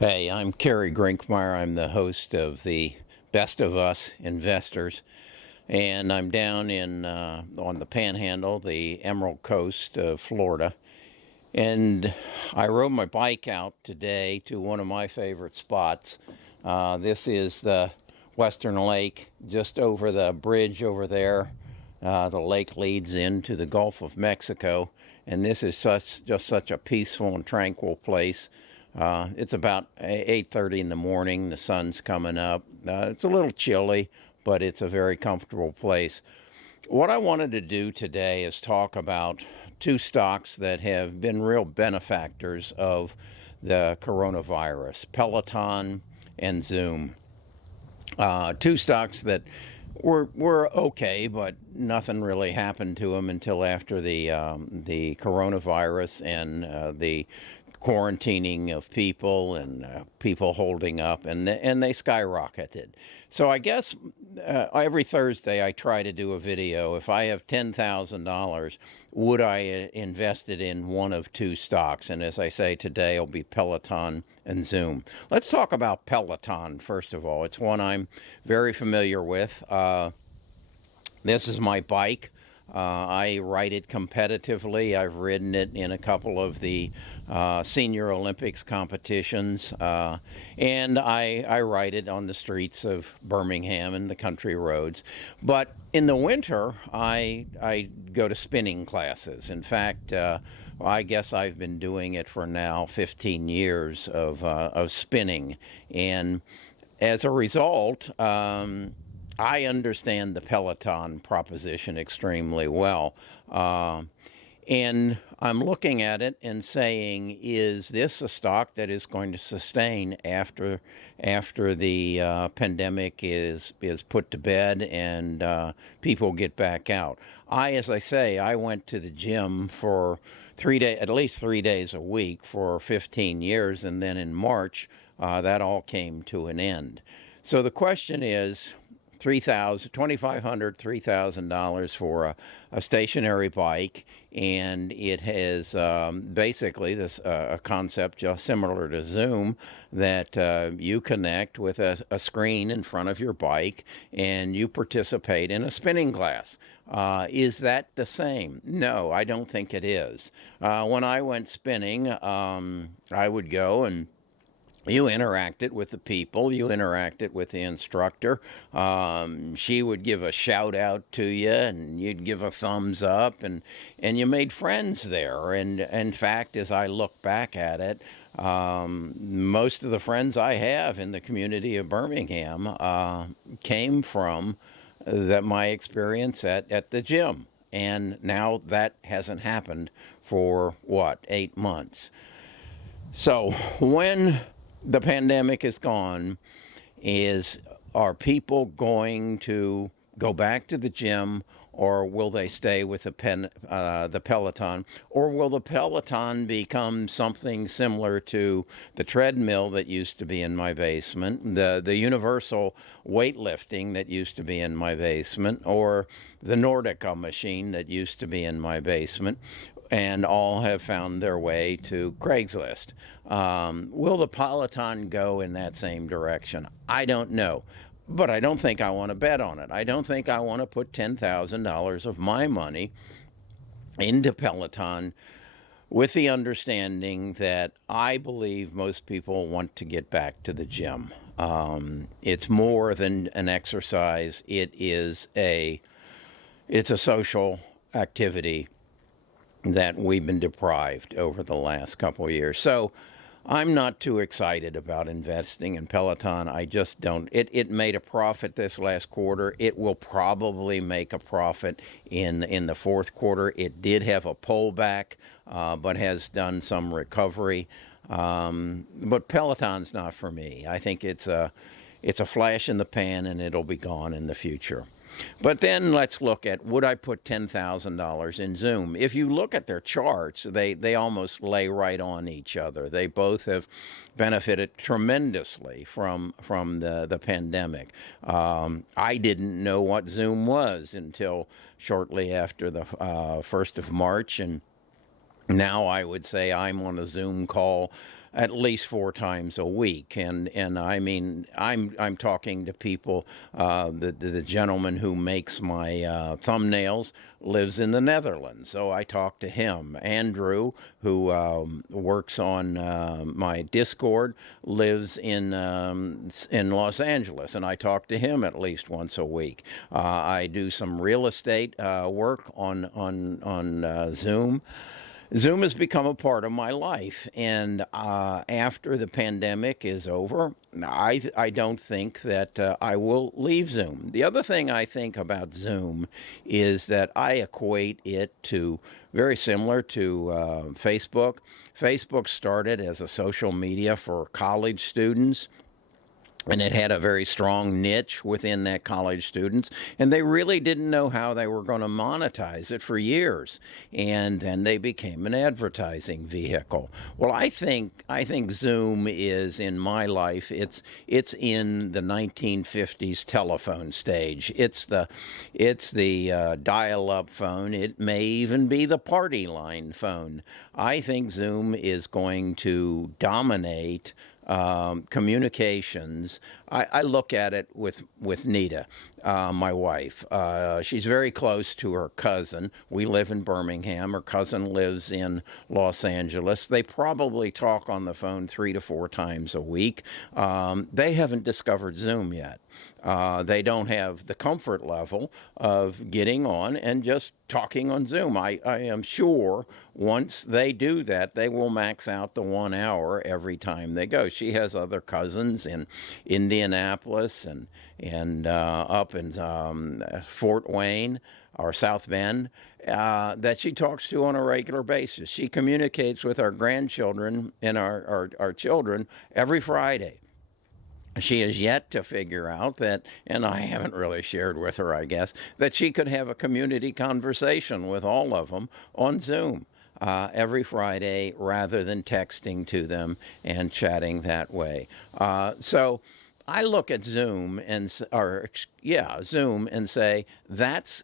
Hey, I'm Kerry Grinkmeyer. I'm the host of the Best of Us Investors, and I'm down in on the Panhandle, the Emerald Coast of Florida. And I rode my bike out today to one of my favorite spots. This is the Western Lake, just over the bridge over there. The lake leads into the Gulf of Mexico, and this is just such a peaceful and tranquil place. It's about 8:30 in the morning. The sun's coming up. It's a little chilly, but it's a very comfortable place. What I wanted to do today is talk about two stocks that have been real benefactors of the coronavirus, Peloton and Zoom. Two stocks that were okay, but nothing really happened to them until after the coronavirus and the quarantining of people and people holding up, and they skyrocketed. So I guess every Thursday I try to do a video. If I have $10,000, would I invest it in one of two stocks? And as I say today, it'll be Peloton and Zoom. Let's talk about Peloton first of all. It's one I'm very familiar with. This is my bike. I ride it competitively. I've ridden it in a couple of the Senior Olympics competitions, and I ride it on the streets of Birmingham and the country roads. But in the winter, I go to spinning classes. In fact, I guess I've been doing it for now 15 years of spinning, and as a result, I understand the Peloton proposition extremely well. And I'm looking at it and saying, is this a stock that is going to sustain after the pandemic is put to bed and people get back out? As I say, I went to the gym for at least 3 days a week for 15 years, and then in March, that all came to an end. So the question is, $2,500, $3,000 for a stationary bike, and it has basically this a concept just similar to Zoom, that you connect with a screen in front of your bike and you participate in a spinning class. Is that the same? No, I don't think it is. When I went spinning, I would go and you interacted with the people, you interacted with the instructor. She would give a shout out to you, and you'd give a thumbs up, and you made friends there. And in fact, as I look back at it, most of the friends I have in the community of Birmingham came from my experience at the gym. And now that hasn't happened for, 8 months. So when the pandemic is gone, are people going to go back to the gym, or will they stay with the Peloton, or will the Peloton become something similar to the treadmill that used to be in my basement, the universal weightlifting that used to be in my basement, or the Nordica machine that used to be in my basement? And all have found their way to Craigslist. Will the Peloton go in that same direction? I don't know, but I don't think I want to bet on it. I don't think I want to put $10,000 of my money into Peloton with the understanding that I believe most people want to get back to the gym. It's more than an exercise. It's a social activity that we've been deprived over the last couple of years. So I'm not too excited about investing in Peloton. I just don't. It made a profit this last quarter. It will probably make a profit in the fourth quarter. It did have a pullback, but has done some recovery. But Peloton's not for me. I think it's a flash in the pan, and it'll be gone in the future. But then let's look at, would I put $10,000 in Zoom? If you look at their charts, they almost lay right on each other. They both have benefited tremendously from the pandemic. I didn't know what Zoom was until shortly after the 1st of March, and now I would say I'm on a Zoom call at least 4 times a week. And I mean, I'm talking to people. The gentleman who makes my thumbnails lives in the Netherlands, so I talk to him. Andrew, who works on my Discord, lives in Los Angeles, and I talk to him at least once a week. I do some real estate work on Zoom. Zoom has become a part of my life, and after the pandemic is over, I don't think that I will leave Zoom. The other thing I think about Zoom is that I equate it to very similar to Facebook. Facebook started as a social media for college students, and it had a very strong niche within that college students, and they really didn't know how they were going to monetize it for years, and then they became an advertising vehicle. Well, I think Zoom is, in my life, it's in the 1950s telephone stage. It's the dial-up phone. It may even be the party line phone. I think Zoom is going to dominate communications. I look at it with Nita, my wife. She's very close to her cousin. We live in Birmingham. Her cousin lives in Los Angeles. They probably talk on the phone 3 to 4 times a week. They haven't discovered Zoom yet. They don't have the comfort level of getting on and just talking on Zoom. I am sure once they do that, they will max out the 1 hour every time they go. She has other cousins in Indianapolis and up in Fort Wayne or South Bend that she talks to on a regular basis. She communicates with our grandchildren and our children every Friday. She has yet to figure out that, and I haven't really shared with her, I guess, that she could have a community conversation with all of them on Zoom every Friday rather than texting to them and chatting that way. So I look at Zoom Zoom and say that's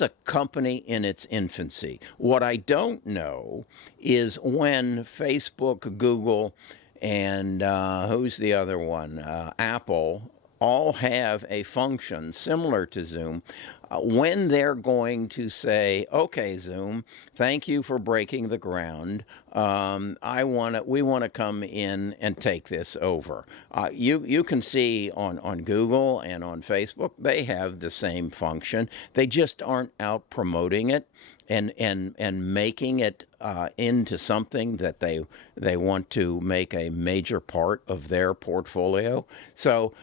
a company in its infancy. What I don't know is when Facebook, Google, and who's the other one? Apple, all have a function similar to Zoom. When they're going to say, "Okay, Zoom, thank you for breaking the ground. We want to come in and take this over." You can see on Google and on Facebook they have the same function. They just aren't out promoting it and making it into something that they want to make a major part of their portfolio. So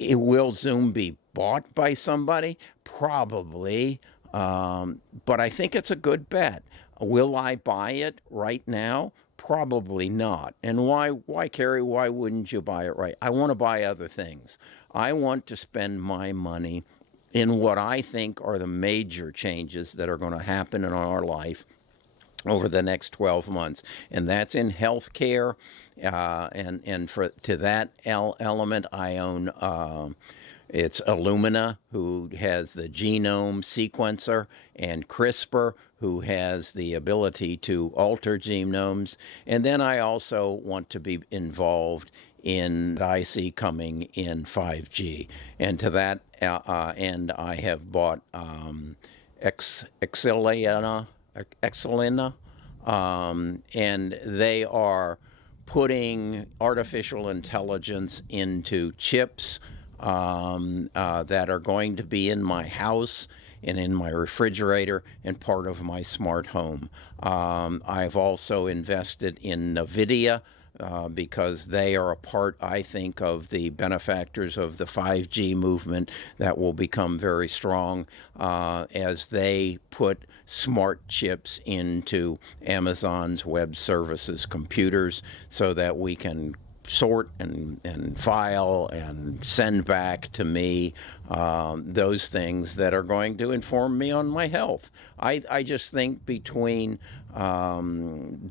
will Zoom be bought by somebody? Probably, but I think it's a good bet. Will I buy it right now? Probably not. And why, Carrie? Why wouldn't you buy it right? I want to buy other things. I want to spend my money in what I think are the major changes that are going to happen in our life over the next 12 months, and that's in healthcare. And to that element, I own it's Illumina, who has the genome sequencer, and CRISPR, who has the ability to alter genomes. And then I also want to be involved in what I see coming in 5G. And to that end, I have bought Excelina, and they are putting artificial intelligence into chips that are going to be in my house and in my refrigerator and part of my smart home. I've also invested in NVIDIA because they are a part, I think, of the benefactors of the 5G movement that will become very strong as they put smart chips into Amazon's Web Services computers so that we can sort and file and send back to me those things that are going to inform me on my health. I just think between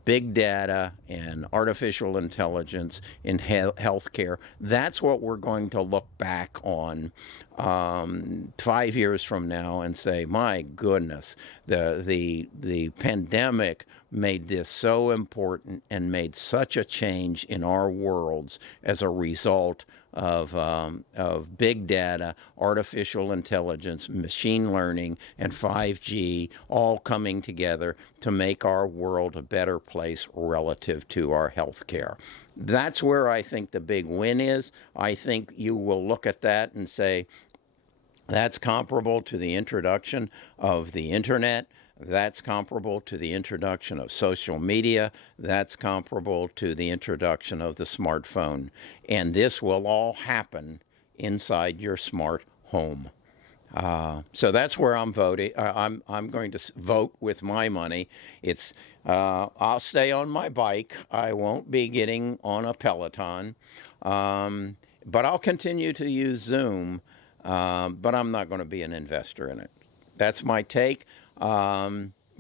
big data and artificial intelligence in healthcare, that's what we're going to look back on 5 years from now and say, my goodness, the pandemic made this so important and made such a change in our worlds as a result of big data, artificial intelligence, machine learning, and 5G all coming together to make our world a better place relative to our health care. That's where I think the big win is. I think you will look at that and say, that's comparable to the introduction of the internet. That's comparable to the introduction of social media. That's comparable to the introduction of the smartphone. And this will all happen inside your smart home. So that's where I'm voting. I'm going to vote with my money. I'll stay on my bike. I won't be getting on a Peloton, but I'll continue to use Zoom. But I'm not going to be an investor in it. That's my take.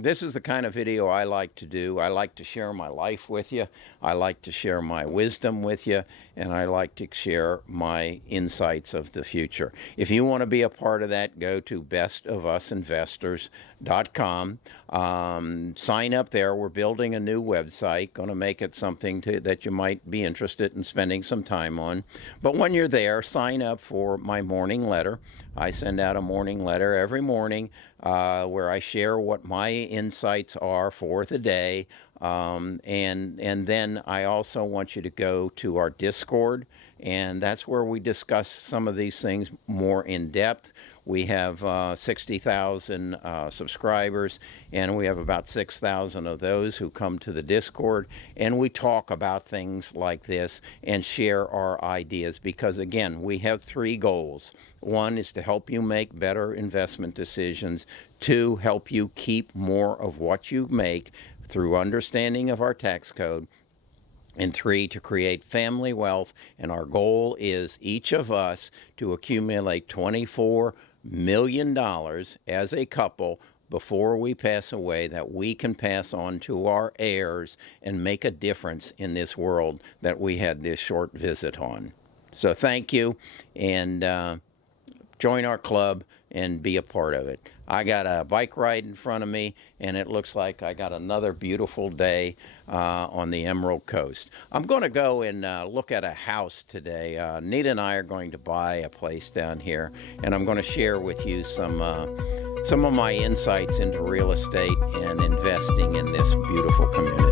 This is the kind of video I like to do. I like to share my life with you. I like to share my wisdom with you. And I like to share my insights of the future. If you want to be a part of that, go to bestofusinvestors.com. Sign up there. We're building a new website. Going to make it something that you might be interested in spending some time on. But when you're there, sign up for my morning letter. I send out a morning letter every morning where I share what my insights are for the day. And then I also want you to go to our Discord, and that's where we discuss some of these things more in depth. We have 60,000 subscribers, and we have about 6,000 of those who come to the Discord, and we talk about things like this and share our ideas because, again, we have three goals. One is to help you make better investment decisions. Two, help you keep more of what you make through understanding of our tax code. And three, to create family wealth. And our goal is each of us to accumulate $24 million as a couple before we pass away that we can pass on to our heirs and make a difference in this world that we had this short visit on. So thank you, and join our club and be a part of it. I got a bike ride in front of me, and it looks like I got another beautiful day on the Emerald Coast. I'm going to go and look at a house today. Nita and I are going to buy a place down here, and I'm going to share with you some of my insights into real estate and investing in this beautiful community.